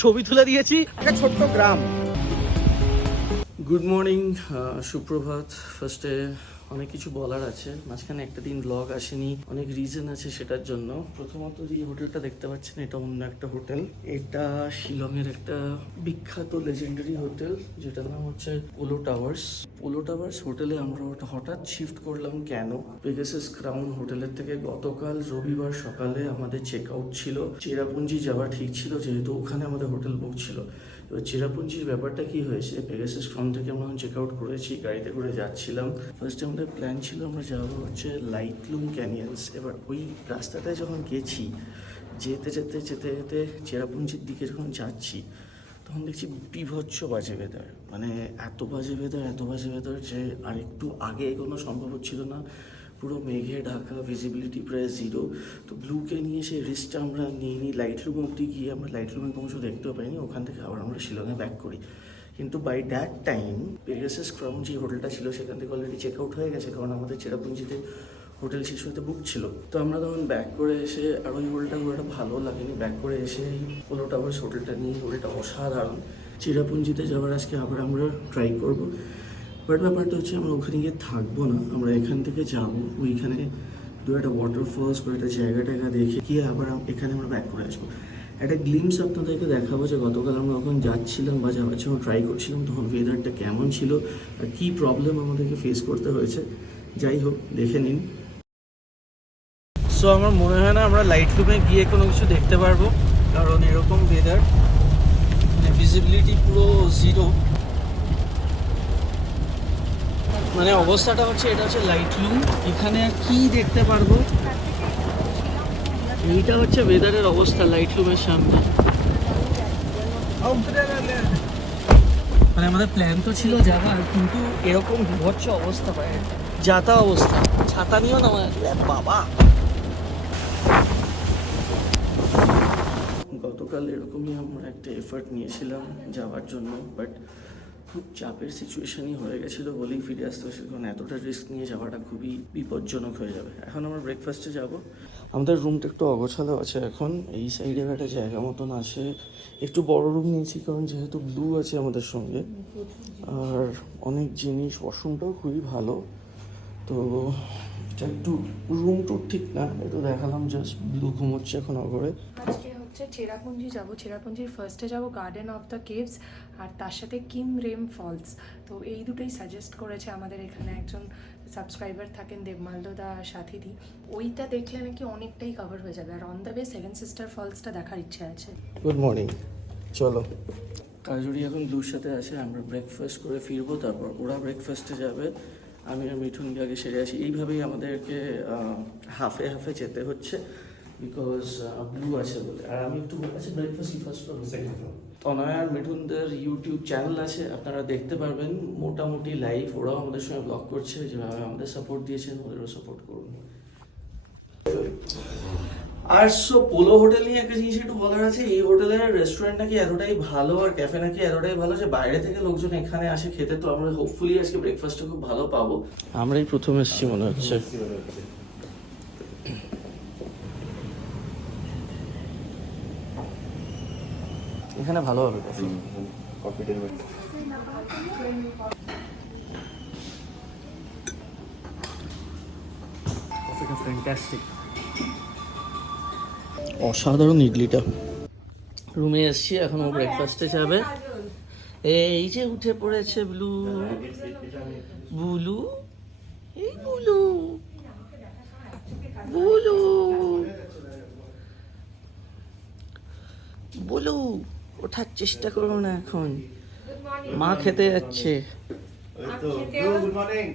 ছবি তুলে দিয়েছি একটা ছোট্ট গ্রাম। গুড মর্নিং, সুপ্রভাত। ফার্স্টে অনেক কিছু বলার আছে, মাঝখানে একটা দিন ব্লগ আসেনি, অনেক রিজন আছে সেটার জন্য। প্রথমত যে হোটেলটা দেখতে পাচ্ছেন এটা অন্য একটা হোটেল, এটা শিলংয়ের একটা বিখ্যাত লেজেন্ডারি হোটেল যেটার নাম হচ্ছে পোলো টাওয়ার্স। পোলো টাওয়ার্স হোটেলে আমরা হঠাৎ শিফট করলাম কেন? পেগাসাস ক্রাউন হোটেলের থেকে গতকাল রবিবার সকালে আমাদের চেক আউট ছিল, চেরাপুঞ্জি যাওয়া ঠিক ছিল যেহেতু ওখানে আমাদের হোটেল বুক ছিল। এবার চেরাপুঞ্জির ব্যাপারটা কি হয়েছে, পেগাসাস ক্রাউন থেকে আমরা চেক আউট করেছি, গাড়িতে করে যাচ্ছিলাম। ফার্স্টে আমাদের প্ল্যান ছিল আমরা যাবো হচ্ছে লাইটলুম ক্যানিয়ন্স। এবার ওই রাস্তাটায় যখন গেছি, যেতে যেতে যেতে যেতে চেরাপুঞ্জির দিকে যখন যাচ্ছি তখন দেখছি বিভৎস বাজে ওয়েদার, মানে এত বাজে ওয়েদার যে আর একটু আগে এগোনো সম্ভব হচ্ছিল না। পুরো মেঘে ঢাকা, ভিজিবিলিটি প্রায় জিরো। তো ব্লুকে নিয়ে সেই রিস্কটা আমরা নিয়ে নিই। লাইটলুম অবধি গিয়ে আমরা লাইটলুমে পৌঁছে দেখতেও পাইনি, ওখান থেকে আবার আমরা শিলংয়ে ব্যাক করি। কিন্তু by that time Pegasus Crown যে হোটেলটা ছিল সেখান থেকে অলরেডি চেক আউট হয়ে গেছে, কারণ আমাদের চেরাপুঞ্জিতে হোটেল শেষ হতে বুক ছিল। তো আমরা তখন ব্যাক করে এসে, আর ওই হোটেলটা খুব একটা ভালো লাগেনি, ব্যাক করে এসে এই পোলো টাওয়ার্স হোটেলটা নিয়ে, হোটেলটা অসাধারণ। চেরাপুঞ্জিতে যাওয়ার আজকে আবার আমরা ট্রাই করব। বাট ব্যাপারটা হচ্ছে আমরা ওখানে গিয়ে থাকবো না, আমরা এখান থেকে যাবো ওইখানে দু একটা ওয়াটারফলস, কয়েকটা জায়গা দেখে গিয়ে আবার এখানে আমরা ব্যাক করে আসবো। একটা গ্লিমস আপনাদেরকে দেখাবো যে গতকাল আমরা যখন যাচ্ছিলাম বা যাওয়ার জন্য ট্রাই করছিলাম তখন ওয়েদারটা কেমন ছিল আর কী প্রবলেম আমাদেরকে ফেস করতে হয়েছে। যাই হোক, দেখে নিন। সো আমার মনে হয় না আমরা লাইটলুমে গিয়ে কোনো কিছু দেখতে পারবো, কারণ এরকম ওয়েদার, মানে ভিজিবিলিটি পুরো জিরো। মানে অবস্থাটা হচ্ছে, এটা হচ্ছে লাইটলুম, এখানে আর কি দেখতে পারবো। এইটা হচ্ছে ওয়েদারের অবস্থা লাইটলুমের সামনে। মানে আমাদের প্ল্যান তো ছিল যাওয়ার, কিন্তু এরকম বিভৎস অবস্থা পায়, যাতা অবস্থা, ছাতা নিয়েও না বাবা। গতকাল এরকমই আমরা একটা এফার্ট নিয়েছিলাম যাওয়ার জন্য, বাট খুব চাপের সিচুয়েশনই হয়ে গেছিলো বলেই ফিরে আসতে হয়েছিল, কারণ এতটা রিস্ক নিয়ে যাওয়াটা খুবই বিপজ্জনক হয়ে যাবে। এখন আমরা ব্রেকফাস্টে যাব। আমাদের রুমটা একটু অগোছালো আছে এখন, এই সাইডে একটা জায়গা মতন আছে, একটু বড় রুম নিয়েছি কারণ যেহেতু ব্লু আছে আমাদের সঙ্গে, আর অনেক জিনিস, ওয়াশরুমটাও খুবই ভালো। তো এটা একটু রুম টুর ঠিক না, একটু দেখালাম, জাস্ট ব্লু ঘুমোচ্ছে এখন অগরে। আজকে হচ্ছে চেরাপুঞ্জি যাব, চেরাপুঞ্জির ফার্স্টে যাব গার্ডেন অফ দ্য কেভস, আর তার সাথে কিম রেম ফলস। তো এই দুটোই সাজেস্ট করেছে আমাদের এখানে একজন সাবস্ক্রাইবার থাকেন, দেবমাল্যদা সাথীদি। ওইটা দেখলে নাকি অনেকটাই কভার হয়ে যাবে, আর on the way seven sister ফলসটা দেখার ইচ্ছে আছে। গুড মর্নিং, চলো। কাজুরি এখন ব্লুর সাথে আছে, আমরা ব্রেকফাস্ট করে ফিরবো, তারপর ওরা ব্রেকফাস্টে যাবে, আমি আর মিঠুন আগে সেরে আসি। এইভাবেই আমাদেরকে হাফে হাফে যেতে হচ্ছে, বিকজ ব্লু আছে বলে। আর আমি একটু বলেছি ব্রেকফাস্ট ফার্স্ট করবো। তনয় আর মিঠুনদের ইউটিউব চ্যানেল আছে, আপনারা দেখতে পারবেন, মোটামুটি লাইভ ওরাও আমাদের সঙ্গে ব্লগ করছে, যেভাবে আমাদের সাপোর্ট দিয়েছেন ওদেরও সাপোর্ট করুন। আর সো পোলো হোটেল নিয়ে একটা জিনিস একটু বলার আছে, এই হোটেলের রেস্টুরেন্ট নাকি এতটাই ভালো আর ক্যাফে নাকি এতটাই ভালো যে বাইরে থেকে লোকজন এখানে আসে খেতে। তো আমরা হোপফুলি আজকে ব্রেকফাস্টটা খুব ভালো পাবো। আমরাই প্রথম এসেছি মনে হচ্ছে। এখানে ভালো হবে কফি। কফিটা ফ্যান্টাস্টিক, অসাধারণ ইডলিটা। রুমে এসছি, এখন ও ব্রেকফাস্টে যাবে। এই যে উঠে পড়েছে ব্লু, বুলু, এই বুলু, বুলু, বুলু, ওঠার চেষ্টা করো না এখন, মা খেতে যাচ্ছে। Good morning.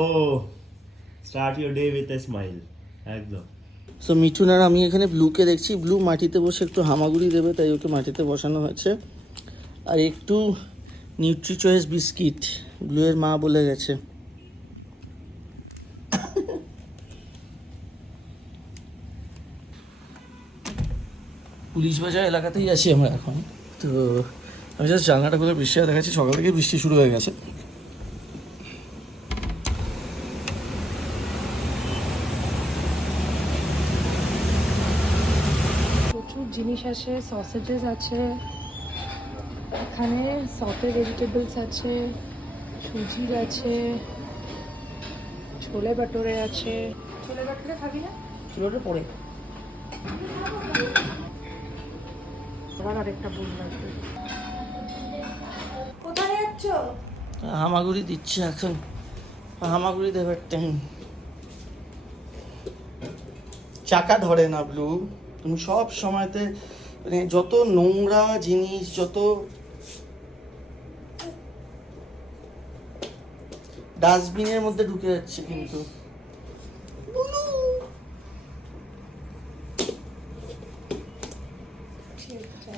Oh, start your day with a smile. একদম। সো মিঠুন আর আমি এখানে ব্লুকে দেখছি, ব্লু মাটিতে বসে একটু হামাগুড়ি দেবে, তাই ওকে মাটিতে বসানো হয়েছে। আর একটু নিউট্রি চয়েস বিস্কিট ব্লু এর মা বলে গেছে। পুলিশ বাজার এলাকাতেই আছি আমরা এখন। তো আমি জাস্ট জানলাটা করে বৃষ্টিটা দেখাচ্ছি, সকাল থেকে বৃষ্টি শুরু হয়ে গেছে। আছে, সসেজেস আছে, এখানে সফট ভেজিটেবলস আছে, সুজির আছে, ছোলে ভাটুরে আছে। ছোলে ভাটুরে খাবি না? চুলোটা পড়ে আবার আরেকটা বোল লাগবে। কোথায় যাচ্ছ? হামাগুড়ি দিচ্ছে এখন, হামাগুড়ি দেবার টাইম। চাকা ধরে না ব্লু, তুমি সব সময়তে মানে যত নোংরা জিনিস, যত ডাস্টবিনের মধ্যে ঢুকে যাচ্ছে কিন্তু।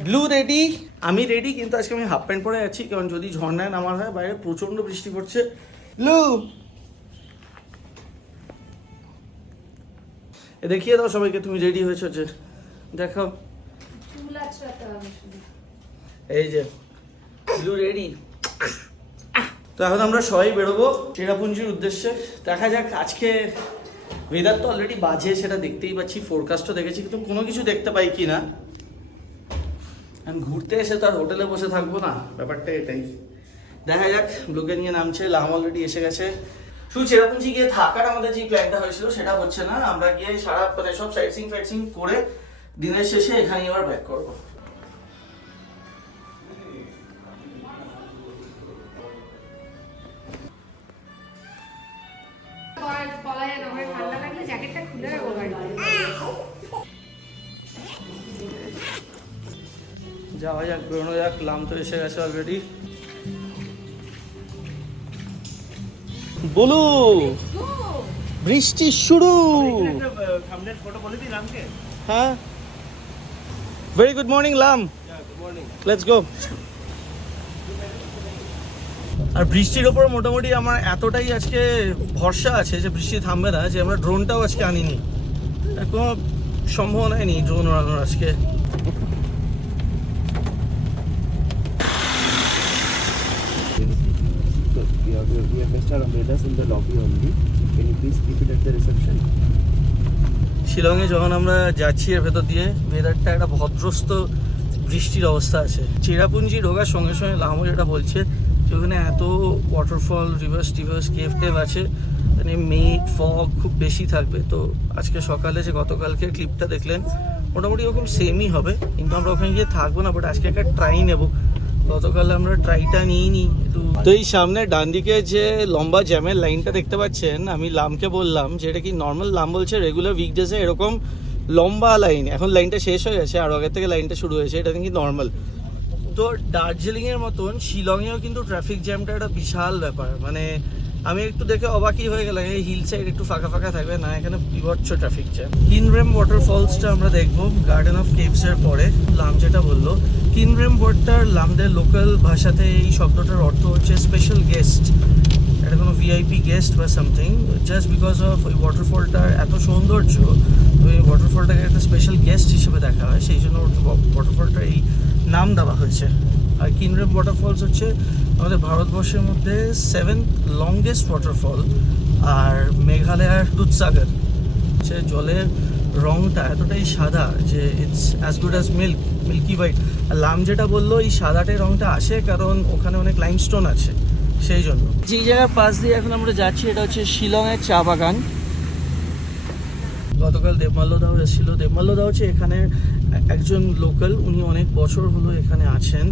Blue ready? আমি রেডি, কিন্তু আজকে আমি হাফ প্যান্ট পরে আছি, কারণ যদি ঝর্ণায় নামার হয় বাইরে প্রচন্ড বৃষ্টি পড়ছে। ব্লু দেখিয়ে দাও সবাইকে তুমি রেডি হয়েছো, যে দেখাও। চুল আঁচড়াতে হবে শুধু। এই যে ব্লু রেডি। তো এখন আমরা সবাই বেরোবো চেরাপুঞ্জির উদ্দেশ্যে। দেখা যাক, আজকে ওয়েদার তো অলরেডি বাজে, সেটা দেখতেই পাচ্ছি, ফোরকাস্টও দেখেছি, কিন্তু কোনো কিছু দেখতে পাই কি না। ঘুরতে এসে তো আর হোটেলে বসে থাকবো না, ব্যাপারটা এটাই। দেখা যাক, ব্লুকে নিয়ে নামছে, লাম অলরেডি এসে গেছে। শুধু চেরাপুঞ্জি গিয়ে থাকার আমাদের যে প্ল্যানটা হয়েছিল সেটা হচ্ছে না, আমরা গিয়ে সারা মানে সব সাইট সিং করে দিনের শেষে এখানে আবার ব্যাক করবো। যাওয়া যাক, বেরোনো যাক, লাম তো এসে গেছে অলরেডি। বলো, বৃষ্টি শুরু। হ্যাঁ, ভেরি গুড মর্নিং লাম, লেটস গো। আর বৃষ্টির ওপর মোটামুটি আমার এতটাই আজকে ভরসা আছে যে বৃষ্টি থামবে না, যে আমরা ড্রোনটাও আজকে আনিনি। কোনো সম্ভাবনাই নেই ড্রোন উড়ানোর আজকে। We have missed our umbrellas in the lobby only. Can you please keep it at the reception? শিলংয়ে যখন আমরা যাচ্ছি এর ভেতর দিয়ে, ওয়েদারটা একটা ভদ্রস্ত বৃষ্টির অবস্থা আছে। চেরাপুঞ্জি ঢোকার সঙ্গে সঙ্গে লামো যেটা বলছে যে ওখানে এত ওয়াটারফল, রিভার্স কেভ টেভ আছে, মানে মেঘ ফগ খুব বেশি থাকবে। তো আজকে সকালে যে গতকালকে ক্লিপটা দেখলেন, মোটামুটি ওরকম সেমই হবে, কিন্তু আমরা ওখানে গিয়ে থাকবো না, বাট আজকে একটা ট্রাই নেবো। গতকাল আমরা ট্রাইটা নিইনি। তো এই সামনে ডান দিকে যে লম্বা জ্যামের লাইনটা দেখতে পাচ্ছেন, আমি লামকে বললাম যে এটা কি নর্মাল? লাম বলছে রেগুলার উইকডেজে এরকম লম্বা লাইন, এখন লাইনটা শেষ হয়ে গেছে আর আগের থেকে লাইনটা শুরু হয়েছে, এটা কিন্তু নর্মাল। তো দার্জিলিংয়ের মতন শিলংয়েও কিন্তু ট্রাফিক জ্যামটা একটা বিশাল ব্যাপার। মানে আমি একটু দেখে অবাকই হয়ে গেলাম, এই হিল সাইড একটু ফাঁকা ফাঁকা থাকবে না, এখানে বিভৎস ট্রাফিক জ্যাম। কিনরেম ওয়াটারফলসটা আমরা দেখবো গার্ডেন অফ কেভসের পরে। লাম যেটা বললো, কিনরেম ওয়ার্ডটার লামদের লোকাল ভাষাতে এই শব্দটার অর্থ হচ্ছে স্পেশাল গেস্ট। এটা কোনো ভিআইপি গেস্ট বা সামথিং, জাস্ট বিকজ অফ ওই ওয়াটারফলটার এত সৌন্দর্য, ওই ওয়াটারফলটাকে একটা স্পেশাল গেস্ট হিসেবে দেখা হয়, সেই জন্য ওয়াটারফলটার এই নাম দেওয়া হয়েছে। আর কিনরেম ওয়াটারফলস হচ্ছে আমাদের ভারতবর্ষের মধ্যে 7th লংগেস্ট ওয়াটারফল। আর মেঘালয়ার দুধসাগর হচ্ছে জলের রংটা এতটাই সাদা যে it's as good as milky white. আর লাম যেটা বললো, এই সাদাটে রংটা আসে কারণ ওখানে অনেক লাইমস্টোন আছে, সেই জন্য। যেই জায়গার পাশ দিয়ে এখন আমরা যাচ্ছি এটা হচ্ছে শিলংয়ের চা বাগান। গতকাল দেবমাল্যদাও এসেছিল। দেবমাল্যদা হচ্ছে এখানে একজন লোকাল, উনি অনেক বছর হলো এখানে আছেন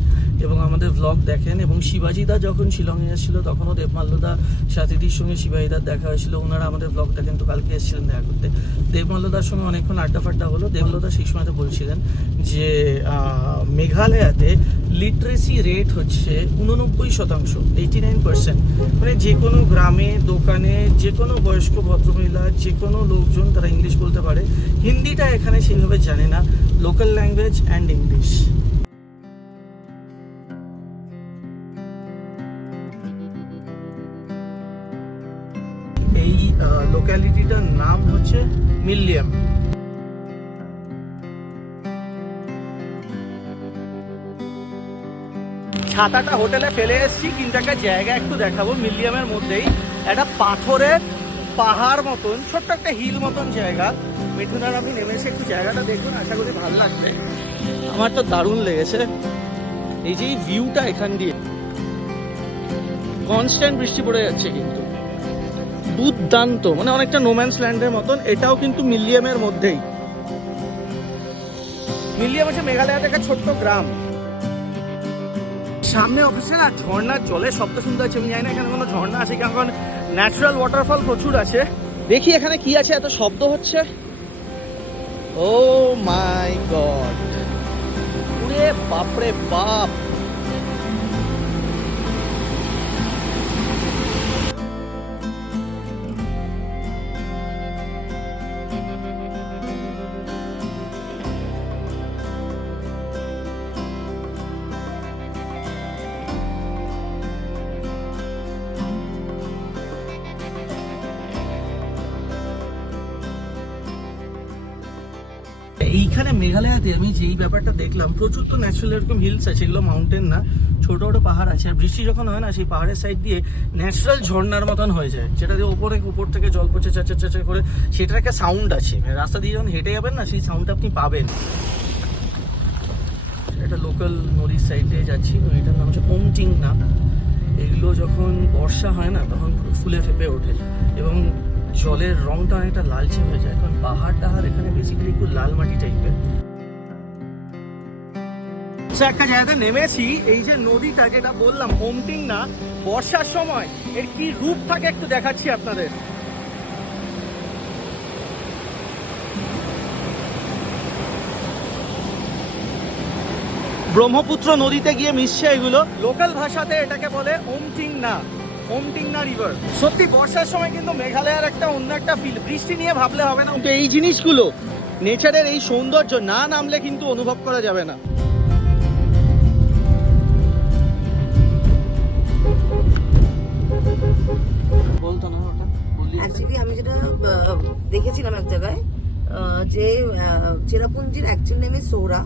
এবং আমাদের ব্লগ দেখেন। এবং শিবাজিদা যখন শিলংয়ে এসেছিলো তখনও দেবমাল্যদা সাথীদির সঙ্গে শিবাজিদার দেখা হয়েছিল, ওনারা আমাদের ব্লগ দেখেন। তো কালকে এসেছিলেন দেখা করতে, দেবমাল্যদার সঙ্গে অনেকক্ষণ আড্ডা ফাড্ডা হলো। দেবমাল্যদা সেই সময়তে বলছিলেন যে মেঘালয়াতে লিটারেসি রেট হচ্ছে 89%, 89%। মানে যে কোনো গ্রামে, দোকানে, যে কোনো বয়স্ক ভদ্রমহিলা, যে কোনো লোকজন তারা ইংলিশ বলতে পারে। হিন্দিটা এখানে সেইভাবে জানে না, লোকাল ল্যাঙ্গুয়েজ অ্যান্ড ইংলিশ। এই লোক্যালিটিটার নাম হচ্ছে মিলিয়াম। ছাতাটা হোটেলে ফেলে এসেছি, কিন্তু একটা জায়গা একটু দেখাবো। মিলিয়ামের মধ্যেই একটা পাথরের পাহাড় মতন ছোট্ট একটা হিল মতন জায়গা। মিঠুন আর আমি নেমেছি, একটু জায়গাটা দেখুন, আশা করি ভালো লাগবে। আমার তো দারুণ লেগেছে। এই যে ভিউটা এখান দিয়ে, কনস্ট্যান্ট বৃষ্টি পড়ে যাচ্ছে কিন্তু দুর্দান্ত, মানে অনেকটা নোম্যান্স ল্যান্ডের মতন। এটাও কিন্তু মিলিয়ামের মধ্যেই। মিলিয়াম হচ্ছে মেঘালয়ের একটা ছোট্ট গ্রাম। সামনে অফিসে না ঝর্ণার জলের শব্দ শুনতে হচ্ছে। আমি জানি না এখানে কোনো ঝর্ণা আছে, কারণ ন্যাচারাল ওয়াটারফল প্রচুর আছে। দেখি এখানে কি আছে, এত শব্দ হচ্ছে। ও মাই গড, ওরে বাপরে বাপ। এইখানে মেঘালয়াতে আমি যেই ব্যাপারটা দেখলাম, প্রচুর তো ন্যাচারাল এরকম হিলস আছে, এগুলো মাউন্টেন না, ছোট ছোট পাহাড় আছে। আর বৃষ্টি যখন হয় না, সেই পাহাড়ের সাইড দিয়ে ন্যাচারাল ঝর্ণার মতন হয়ে যায়, যেটা দিয়ে উপর থেকে জল পড়ছে চাচা চাচা করে। সেটার একটা সাউন্ড আছে, রাস্তা দিয়ে যখন হেঁটে যাবেন না, সেই সাউন্ডটা আপনি পাবেন। এটা লোকাল নদীর সাইড দিয়ে যাচ্ছি, এটার নাম হচ্ছে ওমটিংনা। এগুলো যখন বর্ষা হয় না, তখন ফুলে ফেপে ওঠে এবং জলের রংটা অনেকটা লালচে হয়ে যায়। এখন পাহাড় টাহাড় এখানে বেসিক্যালি একটু লাল মাটি টাইপের। একটা জায়গাতে নেমেছি, এই যে নদীটা যেটা বললাম ওমটিংনা, বর্ষার সময় এর কি রূপ থাকে একটু দেখাচ্ছি আপনাদের। ব্রহ্মপুত্র নদীতে গিয়ে মিশছে এগুলো। লোকাল ভাষাতে এটাকে বলে ওমটিংনা, ওমটিংনা রিভার। সত্যি বর্ষার সময় কিন্তু মেঘালয়ের একটা অন্য একটা ফিল। বৃষ্টি নিয়ে ভাবলে হবে না, কিন্তু এই জিনিসগুলো, নেচারের এই সৌন্দর্য না নামলে কিন্তু অনুভব করা যাবে না। বলতো না ওটা, অ্যাকচুয়ালি আমি যেটা দেখেছিলাম এক জায়গায়, যে চেরাপুঞ্জির actual name Sohra,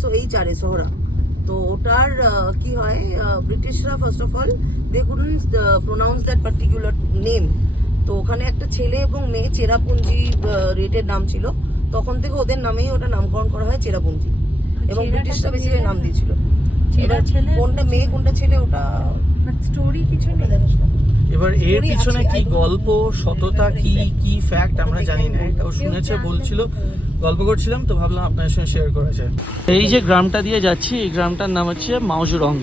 SOHRA Sohra. তো ওটার কি হয়, ব্রিটিশরা first of all they couldn't pronounce that particular name. তো ওখানে একটা ছেলে এবং মেয়ে চেরাপুঞ্জি রেটের নাম ছিল, তখন থেকে ওদের নামেই ওটা নামকরণ করা হয় চেরাপুঞ্জি, এবং ব্রিটিশরা বেশিরভাগ নাম দিয়েছিল। এবার কোনটা মেয়ে কোনটা ছেলে ওটা স্টোরি কিছু নেই। এবার এর পিছনে কি গল্প, সততা কি কি ফ্যাক্ট আমরা জানি না, এটাও শুনেছে বলছিল, গল্প করছিলাম, তো ভাবলাম আপনার সঙ্গে শেয়ার করা যায়। এই যে গ্রামটা দিয়ে যাচ্ছি, এই গ্রামটার নাম হচ্ছে মাউজুরং।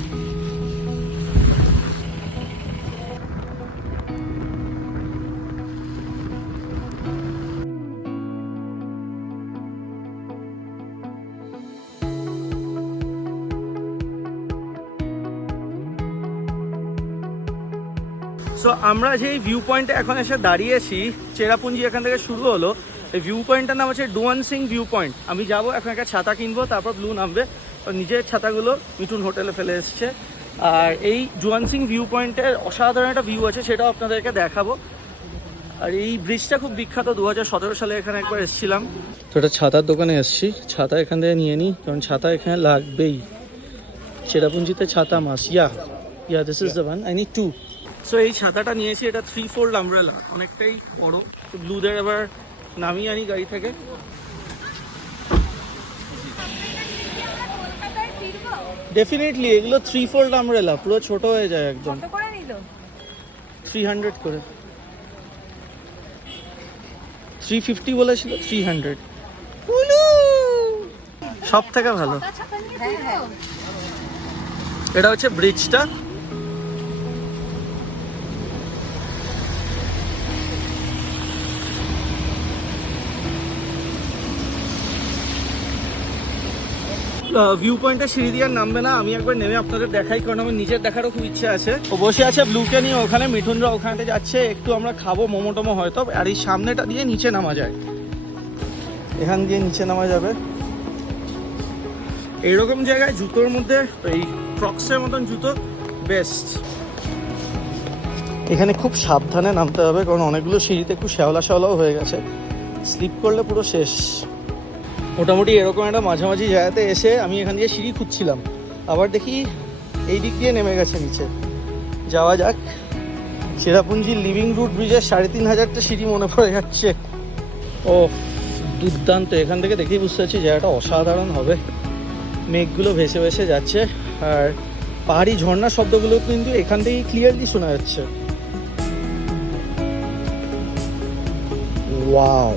সো আমরা যেই ভিউ পয়েন্টে এখন এসে দাঁড়িয়েছি, চেরাপুঞ্জি এখান থেকে শুরু হলো। এই ভিউ পয়েন্টটার নাম হচ্ছে ডুয়ান সিং ভিউ পয়েন্ট। আমি যাবো এখন, একটা ছাতা কিনবো, তারপর ব্লু নামবে। নিজের ছাতাগুলো মিঠুন হোটেলে ফেলে এসছে। আর এই ডুয়ান সিং ভিউ পয়েন্টের অসাধারণ একটা ভিউ আছে, সেটাও আপনাদেরকে দেখাবো। আর এই ব্রিজটা খুব বিখ্যাত, 2017 সালে এখানে একবার এসেছিলাম। তো এটা ছাতার দোকানে এসেছি, ছাতা এখান থেকে নিয়ে নিই, কারণ ছাতা এখানে লাগবেই। চেরাপুঞ্জিতে ছাতা মাস। Yeah this is the one, I need 2। So এই ছাতাটা নিয়েছি, এটা 3/4 আমব্রেলা, অনেকটাই বড়। তো ব্লুদের এবার নামিয়ে আনি গাড়ি থেকে। ডেফিনেটলি এগুলো 3/4 আমব্রেলা, পুরো ছোট হয়ে যায় একদম। 300 করে, 350 বলেছিল, 300। সব থেকে ভালো এটা হচ্ছে ব্রিজটা। ভিউ পয়েন্টে সিঁড়ি দিয়ে নামবে না, আমি একবার নেমে আপনাদের দেখাই, কারণ আমার নিজের দেখারও খুব ইচ্ছে আছে। ও বসে আছে ব্লুকে নিয়ে ওখানে, মিঠুনরা ওখানে যাচ্ছে, একটু আমরা খাবো মোমো টোমো হয়তো। আর এই সামনেটা দিয়ে নিচে নামা যায়, এখান দিয়ে নিচে নামা যাবে। এইরকম জায়গায় জুতোর মধ্যে এই ক্রক্সের মতন জুতো বেস্ট। এখানে খুব সাবধানে নামতে হবে, কারণ অনেকগুলো সিঁড়িতে একটু শ্যাওলা শ্যাওলাও হয়ে গেছে, স্লিপ করলে পুরো শেষ। মোটামুটি এরকম একটা মাঝামাঝি জায়গাতে এসে আমি এখান দিয়ে সিঁড়ি খুঁজছিলাম, আবার দেখি এই দিক দিয়ে নেমে গেছে নিচে। যাওয়া যাক। চেরাপুঞ্জি লিভিং রুট ব্রিজের 3500টা সিঁড়ি মনে পড়ে যাচ্ছে। ও দুর্দান্ত। এখান থেকে দেখেই বুঝতে পারছি জায়গাটা অসাধারণ হবে। মেঘগুলো ভেসে ভেসে যাচ্ছে আর পাহাড়ি ঝর্ণার শব্দগুলো কিন্তু এখান থেকেই ক্লিয়ারলি শোনা যাচ্ছে। ওয়াও,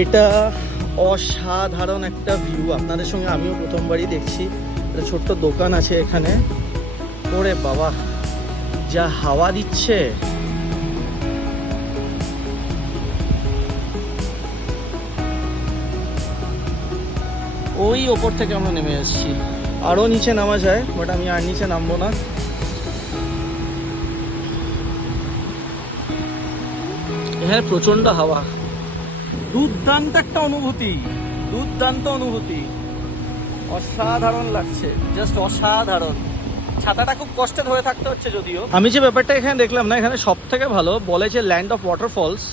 এটা অসাধারণ একটা ভিউ। আপনাদের সঙ্গে আমিও প্রথমবারই দেখছি। একটা ছোট্ট দোকান আছে এখানে। ওরে বাবা, যা হাওয়া দিচ্ছে! ওই ওপর থেকে আমরা নেমে এসেছি, আরও নিচে নামা যায়, বাট আমি আর নিচে নামবো না। হ্যাঁ, প্রচন্ড হাওয়া। দুর্দান্ত একটা অনুভূতি, দুর্দান্ত অনুভূতি, অসাধারণ লাগছে, জাস্ট অসাধারণ। ছাতাটা খুব কষ্টে ধরে থাকতে হচ্ছে যদিও। আমি যে ব্যাপারটা এখানে দেখলাম না, এখানে সব থেকে ভালো বলে যে ল্যান্ড অফ ওয়াটারফলস।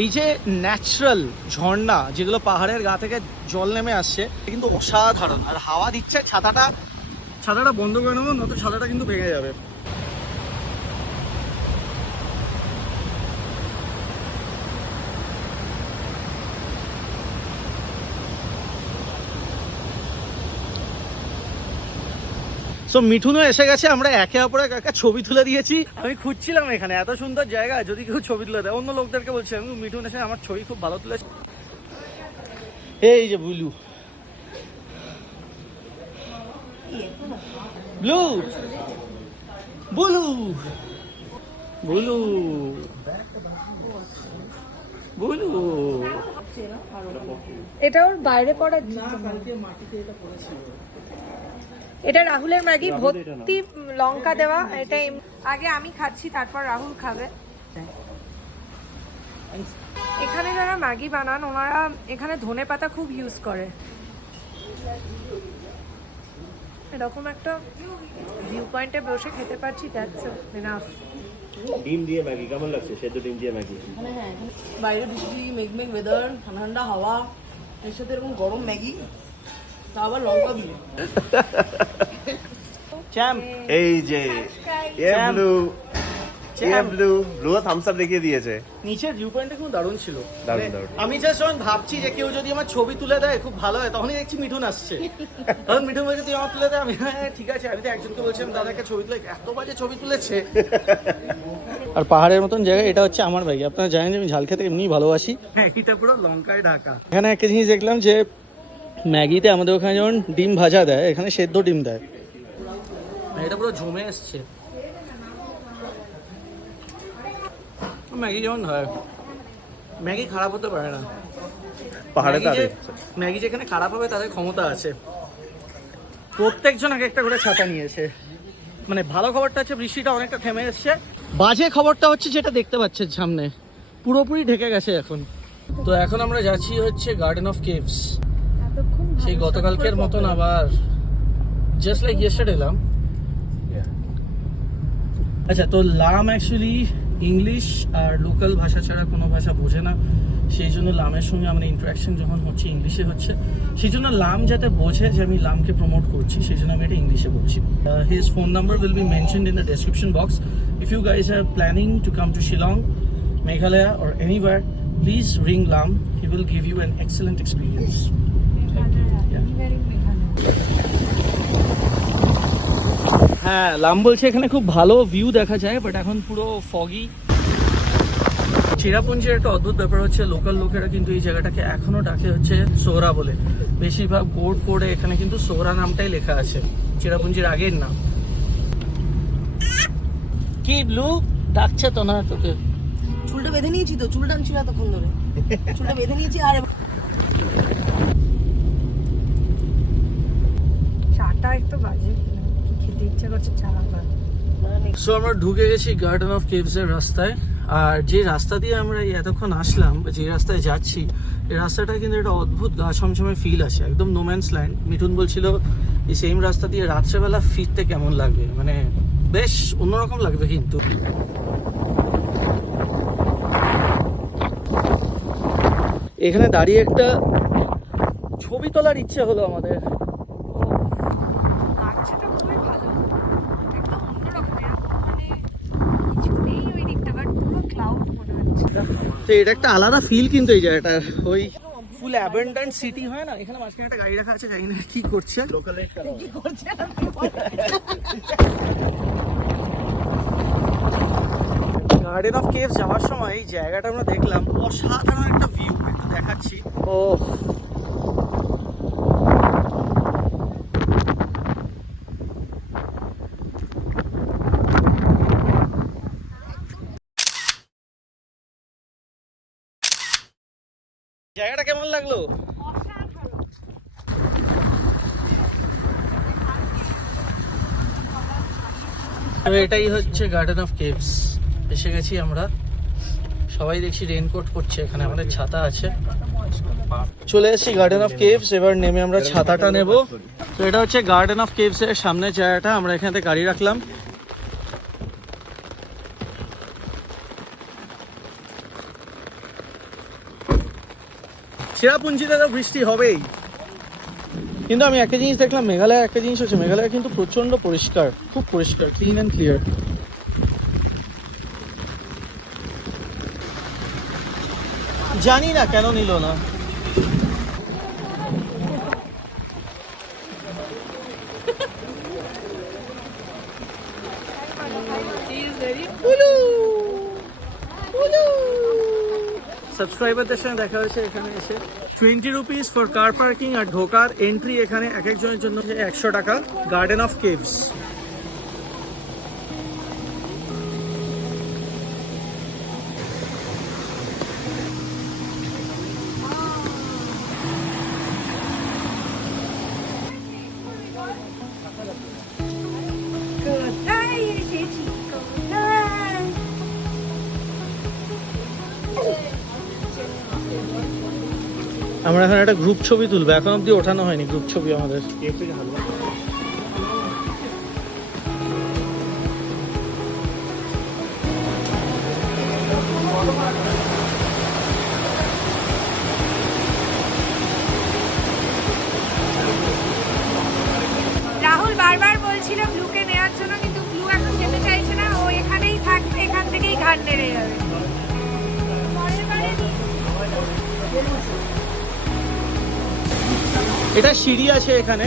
এই যে ন্যাচারাল ঝর্ণা যেগুলো পাহাড়ের গা থেকে জল নেমে আসছে, কিন্তু অসাধারণ। আর হাওয়া দিচ্ছে, ছাতাটা বন্ধ করে নেবো, নয়তো ছাতাটা কিন্তু ভেঙে যাবে। সো মিঠুনও এসে গেছে, আমরা একে অপরের একটা ছবি তুলে দিয়েছি। আমি খুঁজছিলাম এখানে এত সুন্দর জায়গা, যদি কেউ ছবি তুলে দেয়। অন্য লোকদেরকে বলছি, আমি মিঠুন এসে আমার ছবি খুব ভালো তুলেছে। এই যে blue, blue, blue, blue, blue. এটা ওর বাইরে পড়ার এটা রাহুলের ম্যাগি, ভর্তি লঙ্কা দেওয়া। এটা আগে আমি খাচ্ছি, তারপর রাহুল খাবে। এখানে যারা ম্যাগি বানান ওনারা এখানে ধনেপাতা খুব ইউজ করে। এরকম একটা ভিউ পয়েন্টে বসে খেতে পারছি, দ্যাটস এনাফ। ডিম দিয়ে ম্যাগি কেমন লাগছে? সেদ্ধ ডিম দিয়ে ম্যাগি। হ্যাঁ, বাইরে বৃষ্টি, মেঘমেঘ ওয়েদার, ঠান্ডা ঠান্ডা হাওয়া, এর সাথে এরকম গরম ম্যাগি, তা আবার লঙ্কা দিয়ে। চ্যাম্প, এই যে ব্লু থামস আপ দেখিয়ে দিয়েছে। নিচের ভিউ পয়েন্টটা খুব দারুণ ছিল। দারুণ, মানে দারুণ। আমি জাস্ট যখন ভাবছি যে কেউ যদি আমার ছবি তুলে দেয় খুব ভালো হয়, তখনই দেখছি মিঠুন আসছে। তখন মিঠুন বলছে তুই আমার তুলে দেয়। আমি হ্যাঁ ঠিক আছে। আমি তো একজনকে বলছিলাম দাদাকে ছবি তুলে, এত বাজে ছবি তুলেছে। আর পাহাড়ের মতন জায়গা, এটা হচ্ছে আমার ম্যাগি। আপনারা জানেন যে আমি ঝাল খেতে এমনিই ভালোবাসি। ম্যাগিটা পুরো লঙ্কায় ঢাকা। এখানে একটা জিনিস দেখলাম যে ম্যাগিতে আমাদের ওখানে যেমন ডিম ভাজা দেয়, এখানে সেদ্ধ ডিম দেয়। এটা পুরো জমে এসছে। ম্যাগি যেমন হয়, ম্যাগি খারাপ হতে পারে না। পাহাড়ে ম্যাগি যেখানে খারাপ হবে তাদের ক্ষমতা আছে। প্রত্যেকজন এক একটা করে ছাতা নিয়েছে। মানে ভালো খবরটা হচ্ছে বৃষ্টিটা অনেকটা থেমে এসছে। বাজে খবরটা হচ্ছে যেটা দেখতে পাচ্ছেন সামনে, পুরোপুরি ঢেকে গেছে এখন। তো এখন আমরা যাচ্ছি হচ্ছে গার্ডেন অফ কেভস। সেই গতকালকের মতন আবার জাস্ট লাইক ইয়েস্টারডে এলাম। আচ্ছা, তো লাম অ্যাকচুয়ালি ইংলিশ আর লোকাল ভাষা ছাড়া কোনো ভাষা বোঝে না। সেই জন্য লামের সঙ্গে আমাদের ইন্টারাকশন যখন হচ্ছে ইংলিশে হচ্ছে। সেই জন্য লাম যাতে বোঝে যে আমি লামকে প্রমোট করছি, সেই জন্য আমি এটা ইংলিশে বলছি। His phone number will be mentioned in the description box. If you guys are planning to come to Shillong, Meghalaya or anywhere, please ring Lam. He will give you an excellent experience. হ্যাঁ, লাম বলছে এখানে খুব ভালো ভিউ দেখা যায়, but এখন পুরো ফগি। চেরাপুঞ্জির একটা অদ্ভুত ব্যাপার হচ্ছে লোকাল লোকেরা কিন্তু এই জায়গাটাকে এখনো ডাকে হচ্ছে সোহরা বলে। বেশিরভাগ বোর্ড ফোর্ডে এখানে কিন্তু সোহরা নামটাই লেখা আছে, চেরাপুঞ্জির আগের নাম। কি ব্লু ডাকছে তো না তোকে? চুলটা বেঁধে নিয়েছি তো, চুল টানছি না তখন ধরে, চুলটা বেঁধে নিয়েছি। আর চাটা একটু বাজে, খেতে ইচ্ছা করছে চা। সো আমরা ঢুকে গেছি গার্ডেন অফ কেভস এর রাস্তায়। আর যে রাস্তা দিয়ে আমরা এতক্ষণ আসলাম, বা যে রাস্তায় যাচ্ছি, এই রাস্তাটা কিন্তু একটা অদ্ভুত গা ছমছমে ফিল আছে, একদম নোম্যান্স ল্যান্ড। মিঠুন বলছিল এই সেম রাস্তা দিয়ে রাত্রেবেলা ফিরতে কেমন লাগবে, মানে বেশ অন্যরকম লাগবে। কিন্তু এখানে দাঁড়িয়ে একটা ছবি তোলার ইচ্ছে হলো আমাদের। লাগছেটা খুবই ভালো, একদম অন্যরকম। এরকম মানে কিছু নেই ওই দিকটা, বাট পুরো ক্লাউড মনে হচ্ছে। তো এটা একটা আলাদা ফিল কিন্তু এই জায়গাটা, ওই ফুল অ্যাবেন্ডেন্ট সিটি হয় না, এখানে মাঝখানে একটা গাড়ি রাখা আছে, জানি না কি করছে। গার্ডেন অফ কেভস যাওয়ার সময় এই জায়গাটা আমরা দেখলাম, অসাধারণ একটা ভিউ, একটু দেখাচ্ছি। ও জায়গাটা কেমন লাগলো? তো এটাই হচ্ছে গার্ডেন অফ কেভস, এসে গেছি আমরা। সবাই দেখছি রেইনকোট পরছে, এখানে আমাদের ছাতা আছে। চলে এসেছি গার্ডেন অফ কেভস, এবার নেমে আমরা ছাতাটা নেব। তো এটা হচ্ছে গার্ডেন অফ কেভস এর সামনে জায়গাটা, আমরা এখানে গাড়ি রাখলাম। চেরাপুঞ্জিতে তো বৃষ্টি হবেই, কিন্তু আমি একটা জিনিস দেখলাম, মেঘালয় একটা জিনিস হচ্ছে, মেঘালয় কিন্তু প্রচন্ড পরিষ্কার, খুব পরিষ্কার, ক্লিন অ্যান্ড ক্লিয়ার। জানি না কেন নিল না। সাবস্ক্রাইবারদের সঙ্গে দেখা হয়েছে এখানে এসে। 20 রুপিস ফর কার পার্কিং, আর ঢোকার এন্ট্রি এখানে এক একজনের জন্য 100 টাকা। Garden of caves. আমরা এখন একটা গ্রুপ ছবি তুলবো, এখন অব্দি ওঠানো হয়নি গ্রুপ ছবি আমাদের। রাহুল বারবার বলছিল ব্লুকে নেওয়ার জন্য, কিন্তু ব্লু এখন যেতে চাইছে না, ও এখানেই থাকবে, এখান থেকেই ঘাট নেড়ে যাবে। এটা সিঁড়ি আছে এখানে।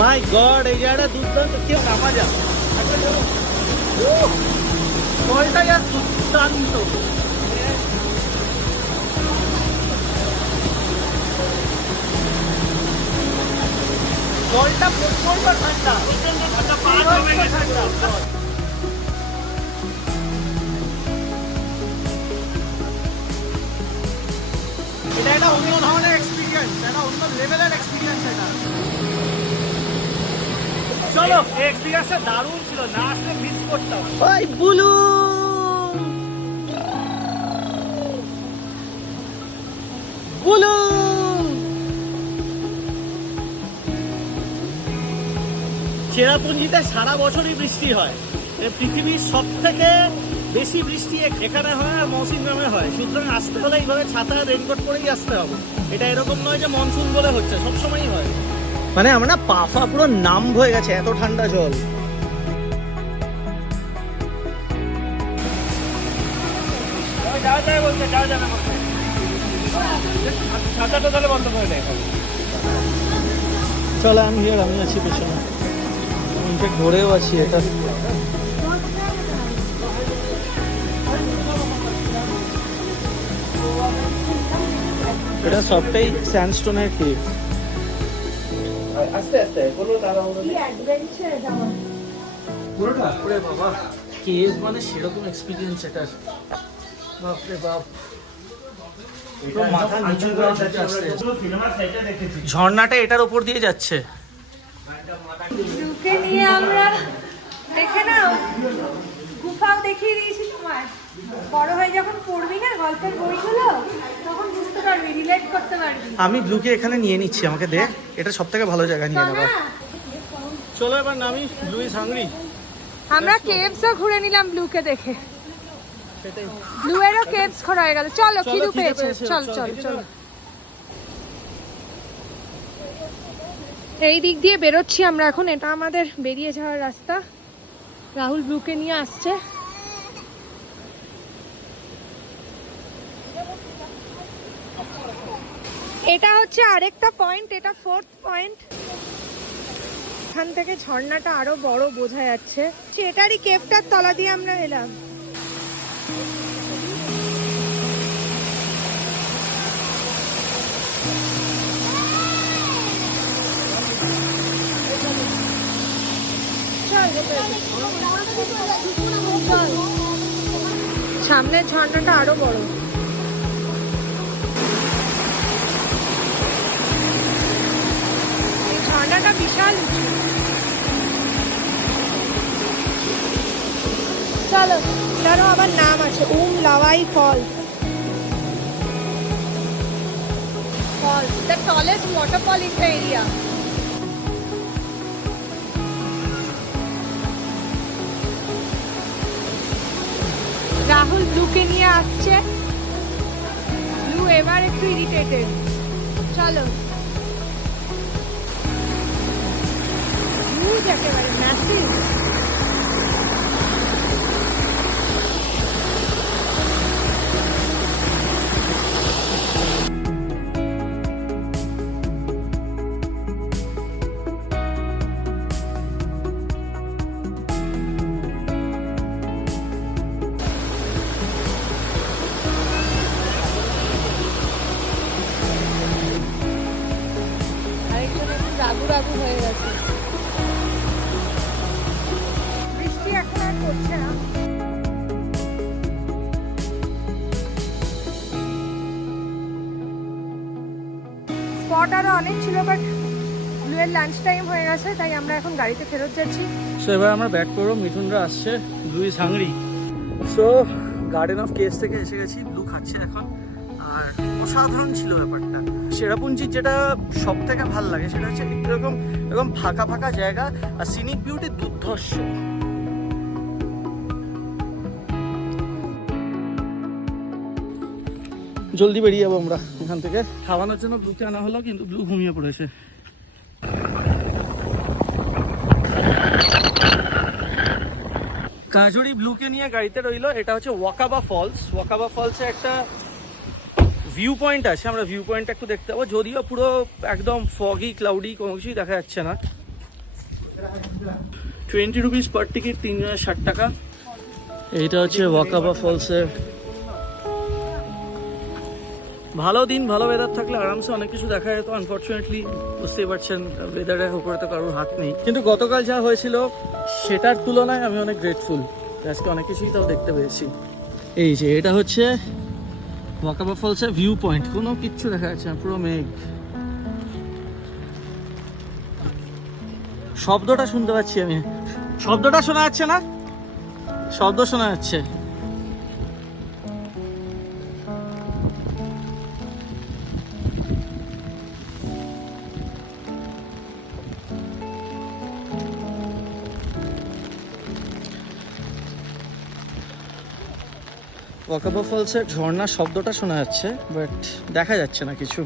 মাই গড, এই জায়গাটা দুর্দান্ত, কেউ নামা যা, জলটা যা দুর্দান্ত। জলটা প্রচন্ড ঠান্ডা, এটা একটা অন্য ধরনের এক্সপিরিয়েন্স, একটা অন্য লেভেলের এক্সপিরিয়েন্স এটা। চলো, এই এক্সপিরিয়েন্সটা দারুণ ছিল, না আসলে মিস করতাম। ওই বুলু বুলু, চেরাপুঞ্জিতে সারা বছরই বৃষ্টি হয়, পৃথিবীর সব থেকে বেশি বৃষ্টি এখানে হয় আর মৌসুমে হয়, সুতরাং আসতে হলে এইভাবে ছাতা রেইনকোট পরেই আসতে হবে। এটা এরকম নয় যে মনসুন বলে হচ্ছে, সবসময়ই হয়। মানে আমরা পাফা পুরো নাম হয়ে গেছে, এত ঠান্ডা জল। চল, আমি আছি পেছনে, ইনফ্যাক্ট ধরেও আছি। এটা এটা সবটাই স্যান্ডস্টোনের কেভ। আস্তে আস্তে কোনো তাড়াহুড়ো নেই। পুরোটা ওরে বাবা, কেভ মানে সেরকম এক্সপিরিয়েন্স এটা, বাপরে বাপ। মাথা নিচু করে ঢুকে আসছে। ঝর্ণাটা এটার উপর দিয়ে যাচ্ছে। ব্লুকে নিয়ে আমরা দেখে নাও, গুফাও দেখিয়ে দিয়েছি তোমার। বড় হয়ে যখন পড়বি না গল্পের বইগুলো, তখন বুঝতে পারবি, রিলেট করতে পারবি। আমি ব্লুকে এখানে নিয়ে নিচ্ছি, আমাকে দে, এটা সব থেকে ভালো জায়গা নিয়ে নেবো। চলো এবার নামি, ব্লু ইজ হাংরি। আমরা কেভসও ঘুরে নিলাম ব্লুকে দেখে, ব্লু এরও কেভস ঘোরা হয়ে গেল। চলো, খিদু পেয়েছে, চল চল চল। এই দিক দিয়ে বেরোচ্ছি আমরা এখন, এটা আমাদের বেরিয়ে যাওয়ার রাস্তা। রাহুল ব্লুকে নিয়ে আসছে। এটা হচ্ছে আরেকটা পয়েন্ট, এটা 4th পয়েন্ট। এখান থেকে ঝর্ণাটা আরো বড় বোঝা যাচ্ছে। এটারই কেভটার তলা দিয়ে আমরা এলাম। সামনের ঝর্ণাটা আরো বড়। এই ঝর্ণাটা বিশাল উঁচু। চলো, এটারও আবার নাম আছে, Lawai falls. The tallest waterfall in the area. Rahul ব্লুকে নিয়ে আসছে। ব্লু এবার একটু ইরিটেটেড। চলো, হিউজ একেবারে ম্যাসিভ। রাগু হয়ে গেছে। বৃষ্টি এখন আর পড়ছে না। স্পট আরো অনেক ছিল, বাট ব্লুয়ের লাঞ্চ টাইম হয়ে গেছে, তাই আমরা এখন গাড়িতে ফেরত যাচ্ছি। সো এবার আমরা ব্যাক করবো, মিঠুনরা আসছে, blue is hungry. So garden of caves থেকে এসে গেছি, ব্লু খাচ্ছে এখন। আর অসাধারণ ছিল ব্যাপারটা। চেরাপুঞ্জির যেটা সব থেকে ভালো লাগে সেটা হচ্ছে এরকম এরকম ফাঁকা ফাঁকা জায়গা, আর সিনিক বিউটি দুর্ধর্ষ। জলদি বেরিয়ে যাবো আমরা এখান থেকে। খাওয়ানোর জন্য ব্লুকে আনা হলো, কিন্তু ব্লু ঘুমিয়ে পড়েছে। কাজুরি ব্লুকে নিয়ে গাড়িতে রইলো। এটা হচ্ছে ওয়াকাবা ফলস। ওয়াকাবা ফলসে একটা ভিউ পয়েন্ট আছে, আমরা ভিউ পয়েন্টটা একটু দেখতে পাবো, যদিও পুরো একদম ফগি ক্লাউডি, কোনো কিছুই দেখা যাচ্ছে না। 20 রুপিস পার টিকিট, 3 জনের 60 টাকা। এইটা হচ্ছে ওয়াকাবা ফলসের। ভালো দিন, ভালো ওয়েদার থাকলে আরামসে অনেক কিছু দেখা যেত। আনফর্চুনেটলি বুঝতেই পারছেন, ওয়েদারের উপরে তো কারোর হাত নেই। কিন্তু গতকাল যা হয়েছিল সেটার তুলনায় আমি অনেক গ্রেটফুল, আজকে অনেক কিছুই তাও দেখতে পেয়েছি। এই যে এটা হচ্ছে ওয়াকাবা ফলসের ভিউ পয়েন্ট, কোনো কিচ্ছু দেখা যাচ্ছে না, পুরো মেঘ। শব্দটা শুনতে পাচ্ছি আমি, শব্দটা শোনা যাচ্ছে না? শব্দ শোনা যাচ্ছে। ওয়াকাবা ফলসের ঝর্ণার শব্দটা শোনা যাচ্ছে, বাট দেখা যাচ্ছে না কিছু।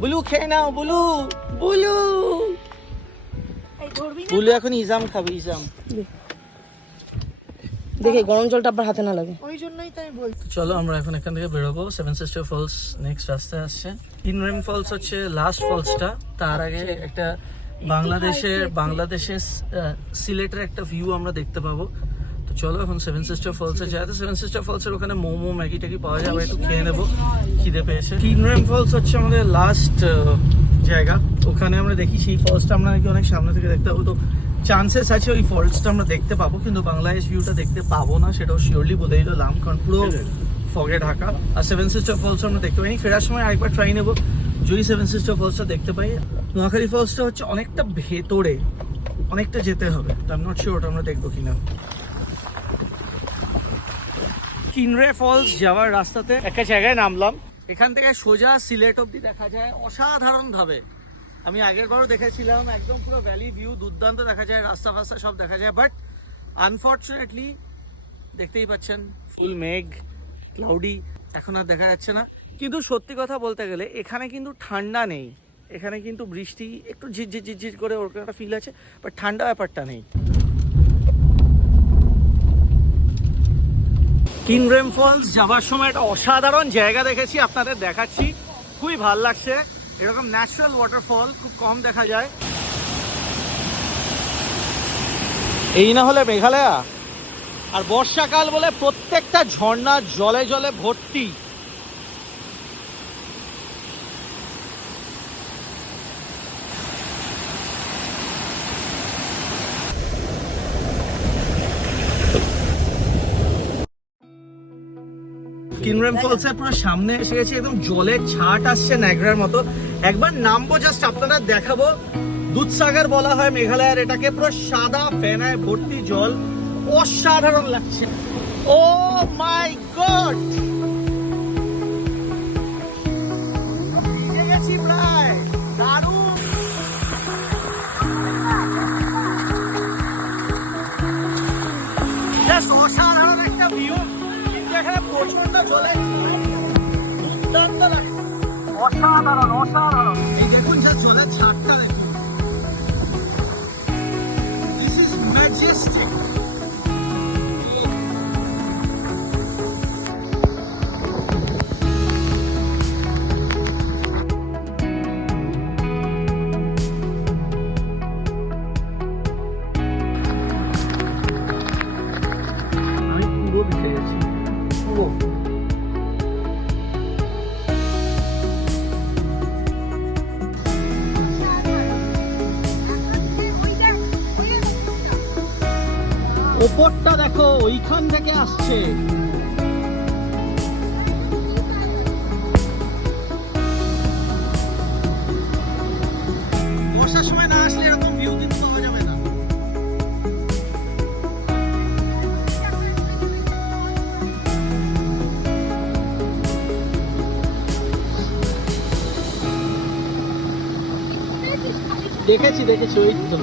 বুলু খেয়ে নাও, বুলু বুলু বুলু এখন ইজাম খাবে, ইজাম। দেখে গরম জলটা আবার হাতে না লাগে। ওই জন্যই তো আমি বলছি। চলো আমরা এখন এখান থেকে বেরোবো। 7 সিস্টার ফলস নেক্সট রাস্তায় আসছে। ইনরেম ফলস হচ্ছে লাস্ট ফলসটা। তার আগে একটা বাংলাদেশের সিলেটের একটা ভিউ আমরা দেখতে পাবো। তো চলো এখন 7 সিস্টার ফলসে যাই। 7 সিস্টার ফলসের ওখানে মোমো ম্যাগি ট্যাগি পাওয়া যাবে, একটু খেয়ে নেবো, খিদে পেয়েছে। ইনরেম ফলস হচ্ছে আমাদের লাস্ট জায়গা, ওখানে আমরা দেখি সেই ফলসটা আমরা নাকি অনেক সামনে থেকে দেখতে পাবো। তো চান্সেস আছে ওই ফলসটা আমরা দেখতে পাবো, কিন্তু বাংলাদেশ ভিউটা দেখতে পাবো না, সেটাও শিওরলি বলে দিলাম, কারণ পুরো ফগে ঢাকা। আর 7 সিস্টার ফলস আমরা দেখতে পাইনি, ফেরার সময় আরেকবার ট্রাই নেবো যদি 7 সিস্টার ফলসটা দেখতে পাই। নোয়াখালী ফলসটা হচ্ছে অনেকটা ভেতরে, অনেকটা যেতে হবে, আই এম নট শিওর ওটা আমরা দেখবো কিনা। কিনরে ফলস যাওয়ার রাস্তাতে একটা জায়গায় নামলাম, এখান থেকে সোজা সিলেট অব্দি দেখা যায় অসাধারণ ভাবে। আমি আগের বারও দেখেছিলাম, একদম পুরো ভ্যালি ভিউ দুর্দান্ত দেখা যায়, রাস্তা ফাস্তা সব দেখা যায়। বাট আনফর্চুনেটলি দেখতেই পাচ্ছেন ফুল মেঘ, ক্লাউডি, এখন আর দেখা যাচ্ছে না। কিন্তু সত্যি কথা বলতে গেলে এখানে কিন্তু ঠান্ডা নেই, এখানে কিন্তু বৃষ্টি একটু ঝিরঝির ঝিরঝির করে ওরকম একটা ফিল আছে, বাট ঠান্ডা ব্যাপারটা নেই। কিনরেম ফলস যাবার সময় একটা অসাধারণ জায়গা দেখেছি, আপনাদের দেখাচ্ছি, খুবই ভাল লাগছে। এরকম ন্যাচারাল ওয়াটারফল খুব কম দেখা যায়। এই না হলে মেঘালয়া, আর বর্ষাকাল বলে প্রত্যেকটা ঝর্ণা জলে জলে ভর্তি। কিনরেম ফলস এর পুরো সামনে এসে গেছি, একদম জলের ছাট আসছে নায়গ্রার মতো। একবার নামবো, জাস্ট আপনারা দেখাবো। দুধসাগর বলা হয় মেঘালয়ের এটাকে, পুরো সাদা ফেনায় ভর্তি জল, অসাধারণ লাগছে। ও মাই গড, গেছি প্রায়, দারুণ। জাস্ট অসাধারণ একটা ভিউ, কিন্তু এখানে প্রচন্ড জলে দুর্দান্ত লাগছে, অসাধারণ অসাধারণ। এই দেখুন যা জলের ছাড়টা দেখুন, দিস ইজ ম্যাজেস্টিক। আমি পুরো ভিজে গেছি, পুরো। ওপরটা দেখো, ওইখান থেকে আসছে। বর্ষার সময় না আসলে এরকম ভিউ কিন্তু পাওয়া যাবে না। দেখেছি দেখেছি, ওই তো।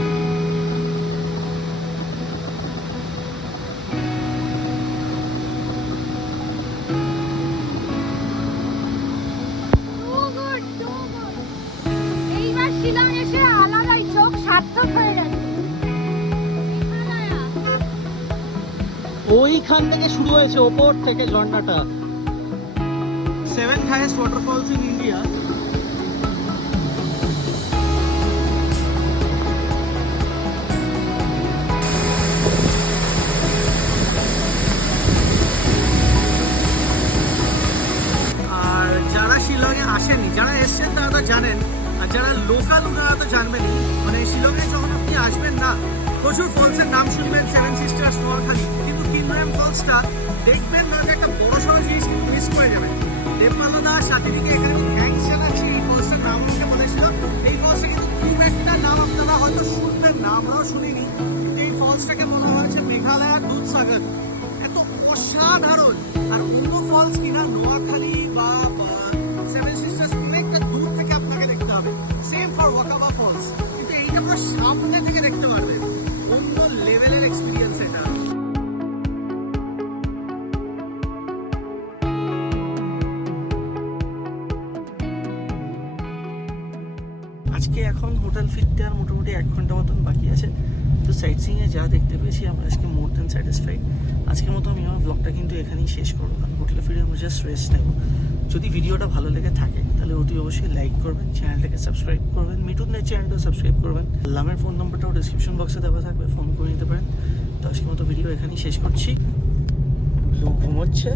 এইবার শিলং এসে আলাদাই চোখ সার্থক হয়ে যাচ্ছে। ওইখান থেকে শুরু হয়েছে, ওপর থেকে ঝর্ণাটা। 7th highest waterfalls in India. আর যারা শিলংয়ে আসেনি, যারা এসছেন তারা তো জানেন, আর যারা লোকাল ওনারা তো জানবেনই। মানে শিলংয়ে যখন আপনি আসবেন না, প্রচুর ফলসের নাম শুনবেন, সেভেন সিস্টার্স, নোয়াখালী, কিন্তু কিনরেম ফলসটা দেখবেন না যে একটা বড় সড়ো জিনিস মিস করে যাবেন। দেবমাল্লদা সাথীদিকে এখানে থ্যাঙ্কস জানাচ্ছি, এই ফলসটার নাম আমাকে বলেছিল। এই ফলসটা কিন্তু খুব একটা নাম আপনারা হয়তো শুনবেন না, আমরাও শুনিনি, কিন্তু এই ফলসটাকে বলা হয়েছে মেঘালয়ার দুধসাগর। এত অসাধারণ। আর অন্য ফলস কিনা নোয়াখালী বা সেভেন সিস্টার্স অনেকটা দূর থেকে আপনাকে দেখতে হবে। সেম ফর ওয়াকাবা ফলস, কিন্তু এইটা পুরো সামনে থেকে দেখতে পারবেন, অন্য লেভেলের এক্সপিরিয়েন্স এটা। আজকে এখন হোটেল ফিরতে আর মোটামুটি 1 ঘন্টা মতন বাকি আছে। তো সাইট সিইংয়ে যা দেখতে পেয়েছি আমরা আজকে মোর দ্যান স্যাটিসফাইড। আজকের মতো আমি আমার ব্লগটা কিন্তু এখানেই শেষ করবো, কারণ হোটেলে ফিরে আমরা জাস্ট রেস্ট নেব। যদি ভিডিওটা ভালো লেগে থাকে তাহলে অতি অবশ্যই লাইক করবেন, চ্যানেলটাকে সাবস্ক্রাইব করবেন, মিঠুনের চ্যানেলটাও সাবস্ক্রাইব করবেন। লামের ফোন নম্বরটাও ডিসক্রিপশন বক্সে দেওয়া থাকবে, ফোন করে নিতে পারেন। তো আজকের মতো ভিডিও এখানেই শেষ করছি। লোক ঘুমোচ্ছে।